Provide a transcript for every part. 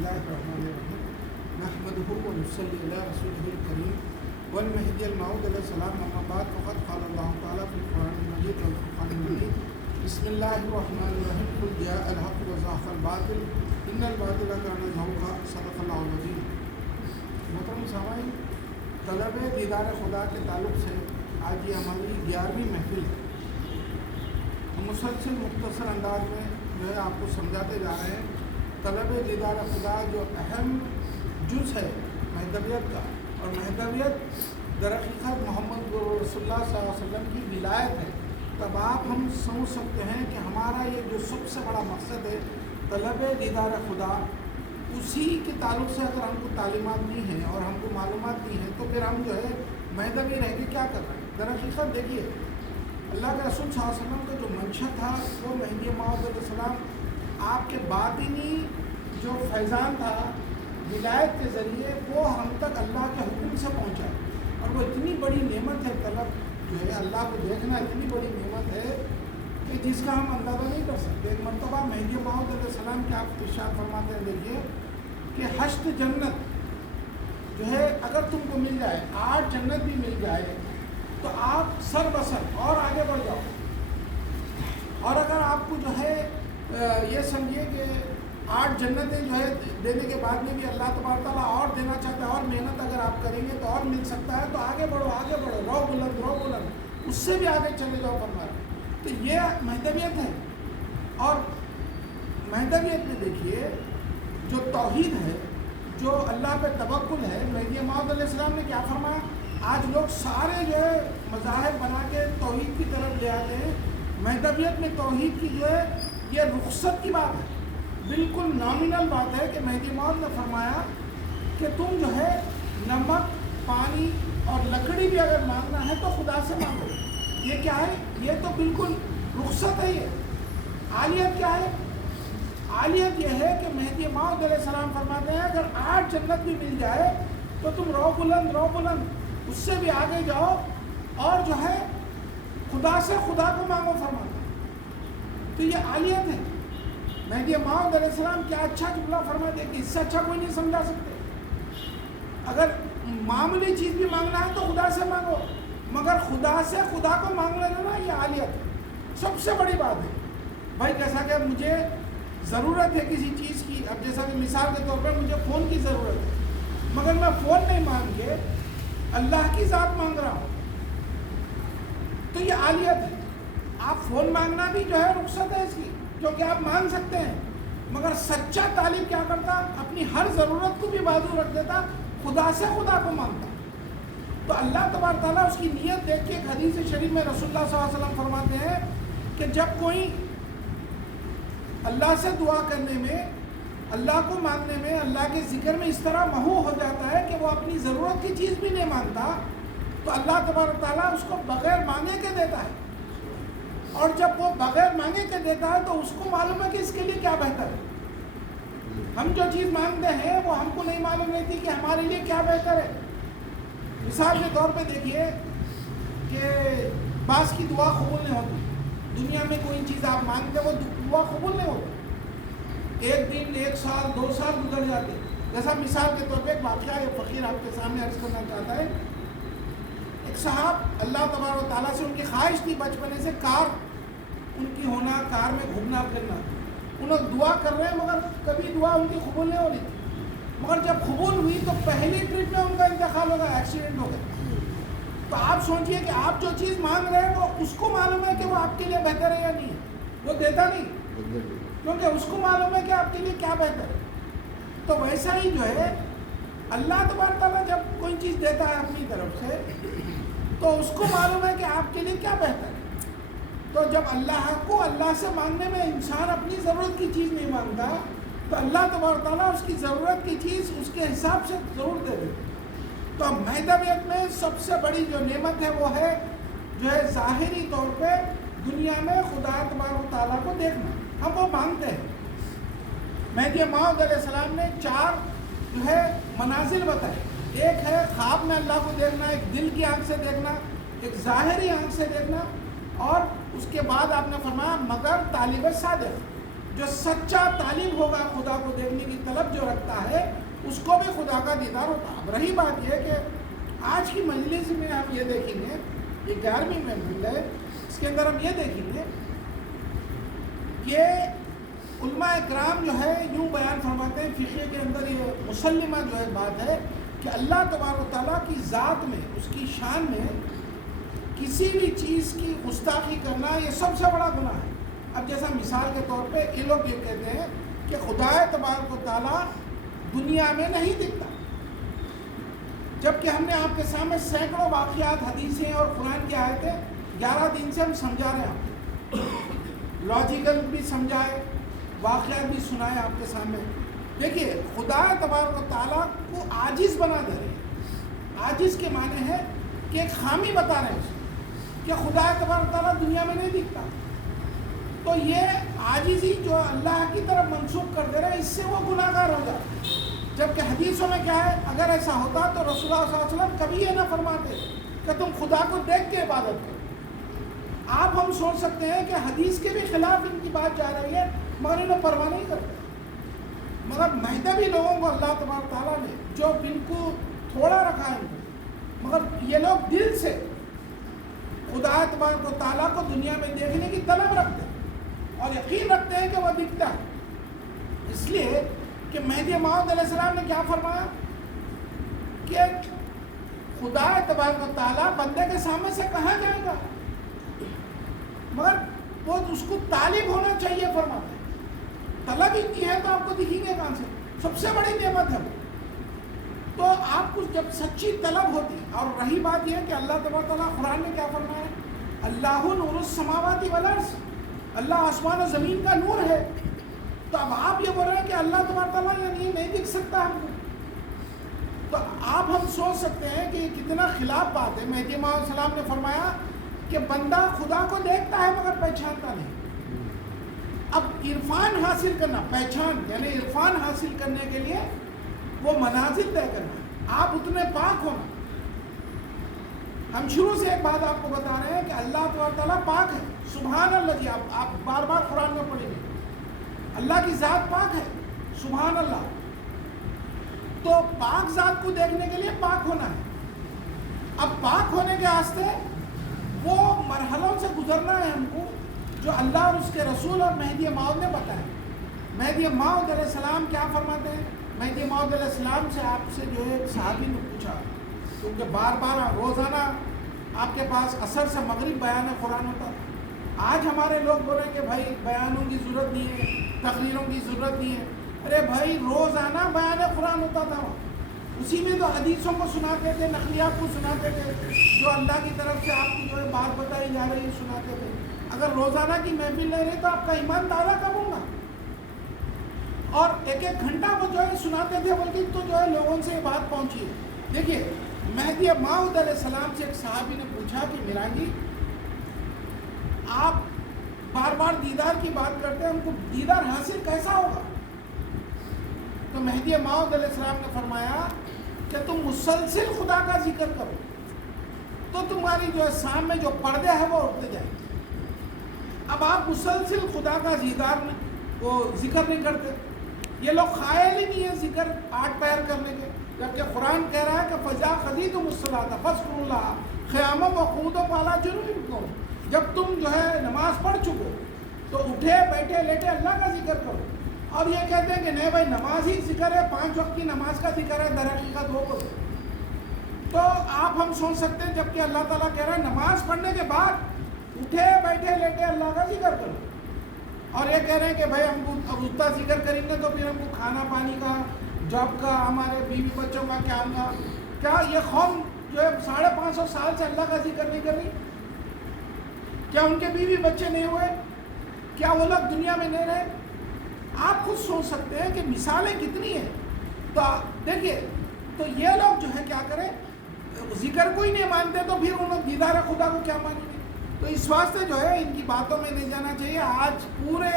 الله الرحمن الرحيم نحمده ونصلي على رسوله الكريم والمهدي الموعود عليه السلام أما بعد فقد قال الله تعالى في القرآن المجيد والفرقان المجيد بسم الله الرحمن الرحيم قل جاء الحق وزهق الباطل إن الباطل كان زهوقا صدق الله العظيم. محترم سامعین، طلب دیدار خدا کے تعلق سے آج یہ ہماری 11ویں محفل ہے. ہم مسلسل مختصر انداز میں جو ہے آپ کو سمجھاتے جا رہے ہیں طلب دیدار خدا جو اہم جز ہے مہدویت کا، اور مہدویت در حقیقت محمد رسول اللہ صلی اللہ علیہ وسلم کی ولایت ہے. تب آپ ہم سمجھ سکتے ہیں کہ ہمارا یہ جو سب سے بڑا مقصد ہے طلب دیدار خدا، اسی کے تعلق سے اگر ہم کو تعلیمات نہیں ہیں اور ہم کو معلومات نہیں ہیں تو پھر ہم جو ہے مہدوی رہ کے کیا کر رہے ہیں. در حقیقت دیکھیے، اللہ کے رسول صلی اللہ علیہ وسلم کا جو منشا تھا وہ مہدی موعود علیہ السلام آپ کے باطنی جو فیضان تھا ولایت کے ذریعے وہ ہم تک اللہ کے حکم سے پہنچا. اور وہ اتنی بڑی نعمت ہے، طلب جو ہے اللہ کو دیکھنا اتنی بڑی نعمت ہے کہ جس کا ہم اندازہ نہیں کر سکتے. ایک مرتبہ مہدی موعود علیہ السلام کے آپ ارشاد فرماتے ہیں، دیکھیے کہ 8 جنت جو ہے اگر تم کو مل جائے، 8 جنت بھی مل جائے تو آپ سر بسر اور آگے بڑھ جاؤ. اور اگر آپ کو جو ہے یہ سمجھیے کہ 8 جنتیں جو ہے دینے کے بعد میں بھی اللہ تبارک تعالیٰ اور دینا چاہتا ہے، اور محنت اگر آپ کریں گے تو اور مل سکتا ہے، تو آگے بڑھو آگے بڑھو، رو بلند، اس سے بھی آگے چلے جاؤ فرما رہے. تو یہ مہدویت ہے. اور مہدویت میں دیکھیے جو توحید ہے، جو اللہ پہ توکل ہے، مہدی موعود علیہ السلام نے کیا فرمایا؟ آج لوگ سارے جو ہے مذاہب بنا کے توحید کی طرف لے آتے ہیں. مہدویت میں توحید کی جو ہے یہ رخصت کی بات ہے، بالکل نامنل بات ہے کہ مہدی موعود نے فرمایا کہ تم جو ہے نمک، پانی اور لکڑی بھی اگر مانگنا ہے تو خدا سے مانگو. یہ کیا ہے؟ یہ تو بالکل رخصت ہے. یہ عالیت کیا ہے؟ عالیت یہ ہے کہ مہدی موعود علیہ السلام فرماتے ہیں اگر 8 جنت بھی مل جائے تو تم رو بلند، اس سے بھی آگے جاؤ اور جو ہے خدا سے خدا کو مانگو فرماتے ہیں. تو یہ عالیت ہے. مہدی موعود علیہ السلام کیا اچھا جملہ فرماتے ہیں کہ اس سے اچھا کوئی نہیں سمجھا سکتے. اگر معمولی چیز بھی مانگنا ہے تو خدا سے مانگو، مگر خدا سے خدا کو مانگ لینا نا، یہ عالیت ہے، سب سے بڑی بات ہے. بھائی جیسا کہ مجھے ضرورت ہے کسی چیز کی، اب جیسا کہ مثال کے طور پر مجھے فون کی ضرورت ہے، مگر میں فون نہیں مانگ کے اللہ کی ذات مانگ رہا ہوں، تو یہ عالیت ہے. آپ فون مانگنا بھی جو ہے رخصت ہے اس کی، جو کہ آپ مانگ سکتے ہیں، مگر سچا طالب کیا کرتا؟ اپنی ہر ضرورت کو بھی بازو رکھ دیتا، خدا سے خدا کو مانگتا. تو اللہ تبارک تعالیٰ اس کی نیت دیکھ کے ایک حدیث شریف میں رسول اللہ صلی اللہ علیہ وسلم فرماتے ہیں کہ جب کوئی اللہ سے دعا کرنے میں، اللہ کو مانگنے میں، اللہ کے ذکر میں اس طرح محو ہو جاتا ہے کہ وہ اپنی ضرورت کی چیز بھی نہیں مانگتا، تو اللہ تبارک تعالیٰ اس کو بغیر مانگے کے دیتا ہے. اور جب وہ بغیر مانگے کے دیتا ہے تو اس کو معلوم ہے کہ اس کے لیے کیا بہتر ہے. ہم جو چیز مانگتے ہیں وہ ہم کو نہیں معلوم رہتی کہ ہمارے لیے کیا بہتر ہے. مثال کے طور پہ دیکھیے کہ بعض کی دعا قبول نہیں ہوتی. دنیا میں کوئی چیز آپ مانگتے وہ دعا قبول نہیں ہوتی. 1 دن، 1 سال، 2 سال گزر جاتے. جیسا مثال کے طور پہ ایک واقعہ ایک فقیر آپ کے سامنے عرض کرنا چاہتا ہے. ایک صاحب اللہ تبارک و تعالیٰ سے ان کی خواہش تھی بچپنے سے کار ان کی ہونا، کار میں گھومنا پھرنا. انہوں دعا کر رہے ہیں مگر کبھی دعا ان کی قبول نہیں ہو رہی تھی. مگر جب قبول ہوئی تو پہلی ٹرپ میں ان کا انتقال ہو گیا، ایکسیڈنٹ ہو گیا. تو آپ سوچئے کہ آپ جو چیز مانگ رہے ہیں وہ اس کو معلوم ہے کہ وہ آپ کے لیے بہتر ہے یا نہیں ہے، وہ دیتا نہیں، کیونکہ اس کو معلوم ہے کہ آپ کے لیے کیا بہتر ہے. تو ویسا ہی جو ہے اللہ تبارک تعالیٰ جب کوئی چیز دیتا ہے اپنی طرف سے تو اس کو معلوم ہے کہ آپ کے لیے کیا بہتر ہے. تو جب اللہ سے مانگنے میں انسان اپنی ضرورت کی چیز نہیں مانگتا تو اللہ تبارک تعالیٰ اس کی ضرورت کی چیز اس کے حساب سے ضرور دے دیتا. تو مہدویت میں سب سے بڑی جو نعمت ہے وہ ہے جو ہے ظاہری طور پہ دنیا میں خدا تبارک تعالیٰ کو دیکھنا. ہم وہ مانگتے ہیں. مہدی موعود علیہ السلام نے 4 جو ہے منازل بتائے. ایک ہے خواب میں اللہ کو دیکھنا، ایک دل کی آنکھ سے دیکھنا، ایک ظاہری آنکھ سے دیکھنا، اور اس کے بعد آپ نے فرمایا مگر طالب صادق، جو سچا طالب ہوگا خدا کو دیکھنے کی طلب جو رکھتا ہے اس کو بھی خدا کا دیدار ہوتا ہے۔ اب رہی بات یہ کہ آج کی مجلس میں ہم یہ دیکھیں گے، یہ 11ویں محفل ہے، اس کے اندر ہم یہ دیکھیں گے کہ علماء اکرام جو ہے یوں بیان فرماتے ہیں، فقہ کے اندر یہ مسلمہ جو ہے بات ہے کہ اللہ تبارک و تعالیٰ کی ذات میں، اس کی شان میں کسی بھی چیز کی گستاخی کرنا یہ سب سے بڑا گناہ ہے۔ اب جیسا مثال کے طور پہ یہ لوگ یہ کہتے ہیں کہ خدا تبارک و تعالیٰ دنیا میں نہیں دکھتا، جبکہ ہم نے آپ کے سامنے سینکڑوں واقعات، حدیثیں اور قرآن کی آیتیں 11 دن سے ہم سمجھا رہے ہیں، لاجیکل بھی سمجھائے، واقعات بھی سنائے آپ کے سامنے۔ دیکھیے خدا تبارک و تعالیٰ کو عاجز بنا دے رہے ہیں۔ عاجز کے معنی ہے کہ ایک خامی بتا رہے ہیں کہ خدا تبارک و تعالیٰ دنیا میں نہیں دکھتا، تو یہ عاجزی جو اللہ کی طرف منسوب کر دے رہے ہیں، اس سے وہ گناہ گار ہو جاتا۔ جبکہ حدیثوں میں کیا ہے، اگر ایسا ہوتا تو رسول اللہ صلی اللہ علیہ وسلم کبھی یہ نہ فرماتے کہ تم خدا کو دیکھ کے عبادت کرو۔ آپ ہم سوچ سکتے ہیں کہ حدیث کے بھی خلاف ان کی بات جا رہی ہے، مگر انہیں پرواہ نہیں کرتے۔ مگر مہذبی لوگوں کو اللہ تبارک تعالیٰ نے جو ان کو تھوڑا رکھا ہے، مگر یہ لوگ دل سے خدا تبارک و تعالیٰ کو دنیا میں دیکھنے کی طلب رکھتے ہیں اور یقین رکھتے ہیں کہ وہ دکھتا ہے۔ اس لیے کہ مہدی موعود علیہ السلام نے کیا فرمایا کہ خدا تبارک و تعالیٰ بندے کے سامنے سے کہاں جائے گا، مگر وہ اس کو طالب ہونا چاہیے فرماتے ہیں۔ طلب اتنی ہے تو آپ کو دکھیں گے کہاں سے، سب سے بڑی نعمت ہے وہ۔ تو آپ کو جب سچی طلب ہوتی، اور رہی بات یہ کہ اللہ تبارک تعالیٰ قرآن میں کیا فرمایا ہے، اللہ نور السماوات والارض، اللہ آسمان و زمین کا نور ہے۔ تو اب آپ یہ بول رہے ہیں کہ اللہ تبارک تعالیٰ یعنی نہیں دکھ سکتا ہم کو، تو آپ ہم سوچ سکتے ہیں کہ یہ کتنا خلاف بات ہے۔ مہدی موعود علیہ السلام نے فرمایا کہ بندہ خدا کو دیکھتا ہے مگر پہچانتا نہیں۔ اب عرفان حاصل کرنا، پہچان یعنی عرفان حاصل کرنے کے لیے وہ منازل طے کرنا، آپ اتنے پاک ہونا۔ ہم شروع سے ایک بات آپ کو بتا رہے ہیں کہ اللہ تعالیٰ پاک ہے، سبحان اللہ جی، آپ بار بار قرآن میں پڑھیں گے، اللہ کی ذات پاک ہے، سبحان اللہ۔ تو پاک ذات کو دیکھنے کے لیے پاک ہونا ہے۔ اب پاک ہونے کے واسطے وہ مرحلوں سے گزرنا ہے ہم کو، جو اللہ اور اس کے رسول اور مہدی موعود نے بتایا۔ مہدی موعود علیہ السلام کیا فرماتے ہیں، مہدی موعود علیہ السلام سے آپ سے جو ہے صحابی نے پوچھا، کیونکہ بار بار روزانہ آپ کے پاس عصر سے مغرب بیان قرآن ہوتا تھا۔ آج ہمارے لوگ بول رہے ہیں کہ بھائی بیانوں کی ضرورت نہیں ہے، تقریروں کی ضرورت نہیں ہے۔ ارے بھائی روزانہ بیان قرآن ہوتا تھا، اسی میں تو حدیثوں کو سناتے تھے، نقلیات کو سناتے تھے، جو اللہ کی طرف سے آپ کو جو ہے بات بتائی جا رہی ہے سناتے تھے۔ اگر روزانہ کی محفل نہیں رہی تو آپ کا ایمان تازہ کب ہوگا؟ اور ایک ایک گھنٹہ وہ جو ہے سناتے تھے، بلکہ تو جو ہے لوگوں سے یہ بات پہنچی ہے۔ دیکھیے مہدی موعود علیہ السلام سے ایک صحابی نے پوچھا کہ میران جی آپ بار بار دیدار کی بات کرتے ہیں، ہم کو دیدار حاصل کیسا ہوگا؟ تو مہدی موعود علیہ السلام نے فرمایا کہ تم مسلسل خدا کا ذکر کرو تو تمہاری جو ہے سامنے جو پردے ہیں وہ اٹھتے جائیں۔ اب آپ مسلسل خدا کا وہ ذکر نہیں کرتے، یہ لوگ قائل ہی نہیں ہے ذکر 8 پیر کرنے کے، جبکہ قرآن کہہ رہا ہے کہ فَإِذَا قَضَيْتُمُ الصَّلَاةَ فَاذْكُرُوا اللَّهَ قِيَامًا وَقُعُودًا وَعَلَىٰ جُنُوبِكُمْ، جب تم جو ہے نماز پڑھ چکو تو اٹھے بیٹھے لیٹے اللہ کا ذکر کرو۔ اور یہ کہتے ہیں کہ نہیں بھائی نماز ہی ذکر ہے، 5 وقت کی نماز کا ذکر ہے، در حقیقت وہ کرو۔ تو آپ ہم سوچ سکتے ہیں جبکہ اللہ تعالیٰ کہہ رہا ہے نماز پڑھنے کے بعد اٹھے بیٹھے لیٹے اللہ کا ذکر کرو، اور یہ کہہ رہے ہیں کہ بھائی ہم کو اب اتنا ذکر کریں گے تو پھر ہم کو کھانا پانی کا، جاب کا، ہمارے بیوی بچوں کا کیا ہوگا؟ کیا یہ قوم جو ہے 550 سال سے اللہ کا ذکر نہیں کر رہی؟ کیا ان کے بیوی بچے نہیں ہوئے؟ کیا وہ لوگ دنیا میں نہیں رہے؟ آپ خود سوچ سکتے ہیں کہ مثالیں کتنی ہیں۔ تو دیکھیے تو یہ لوگ جو ہے کیا کریں، ذکر کو ہی نہیں مانتے تو پھر ان لوگ دیدار خدا کو کیا مانیں گے؟ تو اس واسطے جو ہے ان کی باتوں میں نہیں جانا چاہیے۔ آج پورے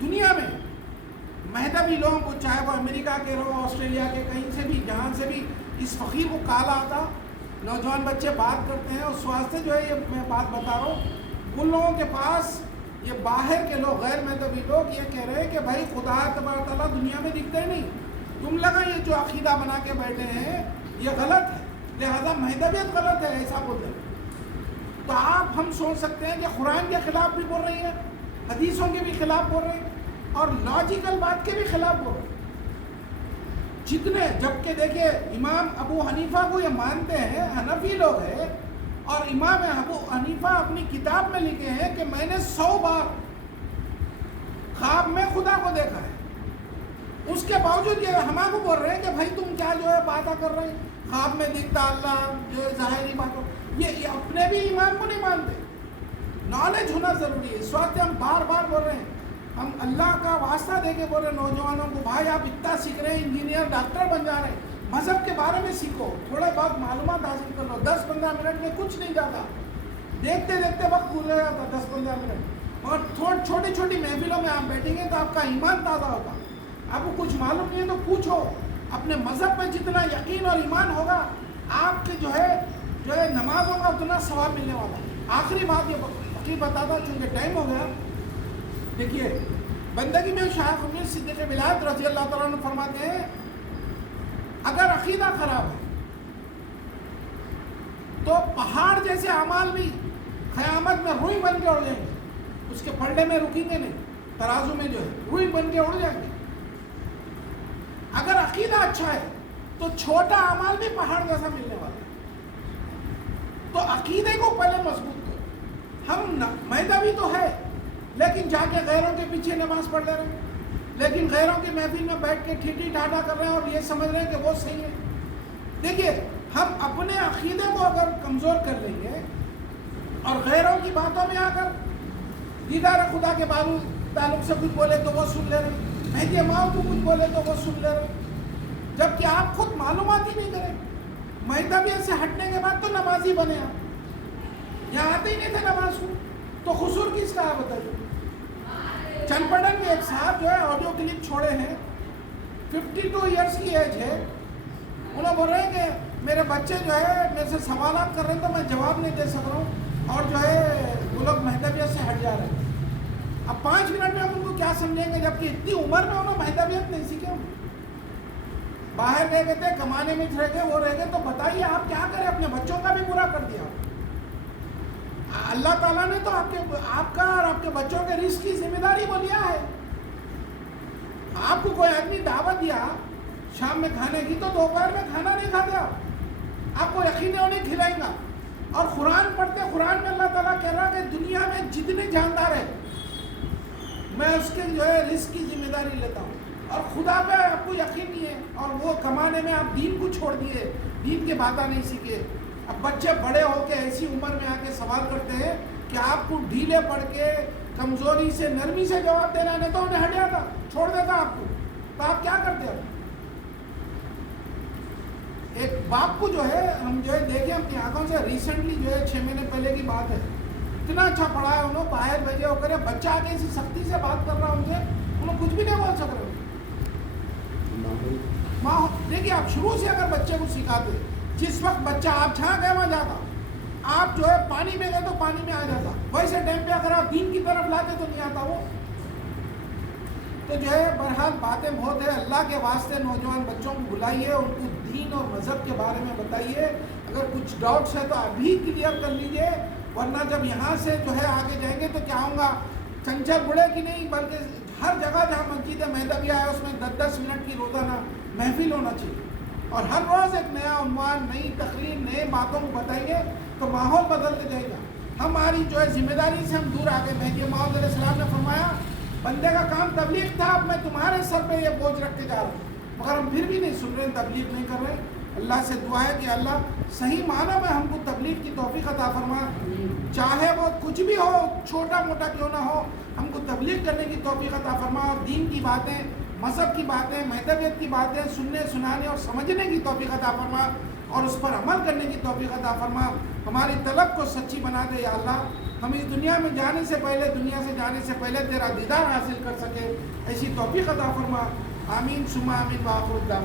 دنیا میں مہذبی لوگوں کو، چاہے وہ امریکہ کے ہو، آسٹریلیا کے، کہیں سے بھی جہاں سے بھی، اس فقیر کو کالا آتا، نوجوان بچے بات کرتے ہیں، اس واسطے جو ہے یہ میں بات بتا رہا ہوں، ان لوگوں کے پاس یہ باہر کے لوگ، غیر مذہبی لوگ یہ کہہ رہے ہیں کہ بھائی خدا تبارک تعالیٰ دنیا میں دکھتے ہی نہیں، تم لگا یہ جو عقیدہ بنا کے بیٹھے ہیں یہ غلط ہے، لہذا مہدویت غلط ہے، ایسا بولتے ہیں۔ تو آپ ہم سوچ سکتے ہیں کہ قرآن کے خلاف بھی بول رہی ہیں، حدیثوں کے بھی خلاف بول رہے ہیں، اور لاجیکل بات کے بھی خلاف بول رہے ہیں جتنے، جبکہ دیکھیے امام ابو حنیفہ کو یہ مانتے ہیں، حنفی لوگ ہیں، اور امام ابو حنیفہ اپنی کتاب میں لکھے ہیں کہ میں نے 100 بار خواب میں خدا کو دیکھا ہے، اس کے باوجود یہ ہمارے کو بول رہے ہیں کہ بھائی تم کیا جو ہے باتیں کر رہے ہیں، خواب میں دکھتا اللہ جو ہے ظاہری باتوں، یہ اپنے بھی ایمان کو نہیں مانتے۔ نالج ہونا ضروری ہے، اس وقت ہم بار بار بول رہے ہیں، ہم اللہ کا واسطہ دے کے بول رہے ہیں نوجوانوں کو، بھائی آپ اتنا سیکھ رہے ہیں، انجینئر ڈاکٹر بن جا رہے ہیں، مذہب کے بارے میں سیکھو، تھوڑے بہت معلومات حاصل کر لو، 10-15 منٹ میں کچھ نہیں جاتا، دیکھتے دیکھتے وقت بھول جاتا 10-15 منٹ، اور چھوٹی چھوٹی محفلوں میں آپ بیٹھیں گے تو آپ کا ایمان تازہ ہوگا۔ آپ کو کچھ معلوم نہیں ہے تو پوچھو، اپنے مذہب پہ جتنا یقین اور ایمان ہوگا آپ کے جو ہے نمازوں کا اتنا ثواب ملنے والا ہے۔ آخری بات یہ بتاتا ہوں چونکہ ٹائم ہو گیا، دیکھیے بندگی میں شیخ امیر صدیق ولایت رضی اللہ تعالیٰ عنہ فرماتے ہیں اگر عقیدہ خراب ہے تو پہاڑ جیسے اعمال بھی قیامت میں روئی بن کے اڑ جائیں گے، اس کے پلڑے میں رکیں گے نہیں، ترازو میں جو ہے روئی بن کے اڑ جائیں گے۔ اگر عقیدہ اچھا ہے تو چھوٹا اعمال بھی پہاڑ جیسا ملنے والا ہے۔ تو عقیدے کو پہلے مضبوط کرو۔ ہم مذہبی تو ہے لیکن جا کے غیروں کے پیچھے نماز پڑھ لے رہے ہیں، لیکن غیروں کی محفل میں بیٹھ کے ٹھیٹھی ٹھاٹا کر رہے ہیں اور یہ سمجھ رہے ہیں کہ وہ صحیح ہے۔ دیکھیے ہم اپنے عقیدے کو اگر کمزور کر لیں گے اور غیروں کی باتوں میں آ کر دیدار خدا کے تعلق سے کچھ بولے تو وہ سن لے رہے ہیں، مہدی موعود کو کچھ بولے تو وہ سن لے رہے ہیں، جبکہ آپ خود معلومات ہی نہیں کریں۔ مذہبیت سے ہٹنے کے بعد تو نمازی بنے، آپ یہاں آتے ہی نہیں تھے نماز کو، تو قصور کس کا ہے بتائیے؟ چنپڑن کے ایک صاحب جو ہے آڈیو کلپ چھوڑے ہیں، 52 ایئرس کی ایج ہے، انہوں بول رہے ہیں کہ میرے بچے جو ہے میرے سے سوالات کر رہے ہیں تو میں جواب نہیں دے سک رہا ہوں، اور جو ہے وہ لوگ مہدویت سے ہٹ جا رہے ہیں۔ اب 5 منٹ میں ہم ان کو کیا سمجھیں گے جبکہ اتنی عمر میں انہوں مہدویت نہیں سیکھے، باہر گئے کہتے کمانے میں رہ گئے وہ رہ گئے، تو بتائیے آپ کیا کریں؟ اپنے بچوں کا بھی برا کر دیا۔ اللہ تعالیٰ نے تو آپ کا اور آپ کے بچوں کے رزق کی ذمہ داری وہ لیا ہے۔ آپ کو کوئی آدمی دعوت دیا شام میں کھانے کی تو دوپہر میں کھانا نہیں کھاتے، آپ کو یقین ہے نہیں کھلائیں گا۔ اور قرآن پڑھتے، قرآن میں اللہ تعالیٰ کہہ رہا ہے کہ دنیا میں جتنے جاندار ہیں میں اس کے جو ہے رزق کی ذمہ داری لیتا ہوں، اور خدا پہ آپ کو یقین نہیں ہے، اور وہ کمانے میں آپ دین کو چھوڑ دیے، دین کی باتیں نہیں سیکھے۔ اب بچے بڑے ہو کے ایسی عمر میں آ کے سوال کرتے ہیں کہ آپ کو ڈھیلے پڑھ کے کمزوری سے نرمی سے جواب دینا نہیں تو انہیں ہٹ جاتا، چھوڑ دیتا آپ کو، تو آپ کیا کرتے ہو؟ ایک باپ کو جو ہے ہم جو ہے دیکھیں اپنی آنکھوں سے، ریسنٹلی جو ہے 6 مہینے پہلے کی بات ہے، اتنا اچھا پڑھا ہے انہوں، باہر بھیجے ہو کرے، بچہ آگے اسی سختی سے بات کر رہا ان سے، انہوں کچھ بھی نہیں بول سک رہے۔ دیکھیے آپ شروع سے اگر بچے کو سکھاتے، جس وقت بچہ آپ جہاں گئے وہاں جاتا، آپ جو ہے پانی میں گئے تو پانی میں آ جاتا، ویسے ٹائم پہ اگر آپ دین کی طرف لاتے تو نہیں آتا وہ۔ تو جو ہے بہرحال باتیں بہت ہے، اللہ کے واسطے نوجوان بچوں کو بلائیے، ان کو دین اور مذہب کے بارے میں بتائیے، اگر کچھ ڈاؤٹس ہے تو ابھی کلیئر کر لیجئے، ورنہ جب یہاں سے جو ہے آگے جائیں گے تو کیا ہوگا، چنچل بڑے کی نہیں بلکہ ہر جگہ جہاں مسجد مہدویہ ہے اس میں 10-10 منٹ کی روزانہ محفل ہونا چاہیے، اور ہر روز ایک نیا عنوان، نئی تقریر، نئے باتوں کو بتائیں گے تو ماحول بدلتے جائے گا۔ ہماری جو ہے ذمہ داری سے ہم دور آ گئے۔ مہدی موعود علیہ السلام نے فرمایا بندے کا کام تبلیغ تھا، اب میں تمہارے سر پہ یہ بوجھ رکھ کے جا رہا ہوں، مگر ہم پھر بھی نہیں سن رہے، تبلیغ نہیں کر رہے۔ اللہ سے دعا ہے کہ اللہ صحیح معنی میں ہم کو تبلیغ کی توفیق عطا فرما، چاہے وہ کچھ بھی ہو، چھوٹا موٹا کیوں نہ ہو، ہم کو تبلیغ کرنے کی توفیق عطا فرما، اور دین کی باتیں، مذہب کی باتیں، مہدویت کی باتیں سننے، سنانے اور سمجھنے کی توفیق عطا فرما، اور اس پر عمل کرنے کی توفیق عطا فرما، ہماری طلب کو سچی بنا دے یا اللہ، ہم اس دنیا میں جانے سے پہلے، دنیا سے جانے سے پہلے تیرا دیدار حاصل کر سکے، ایسی توفیق عطا فرما، آمین ثم آمین، وآخر دعوانا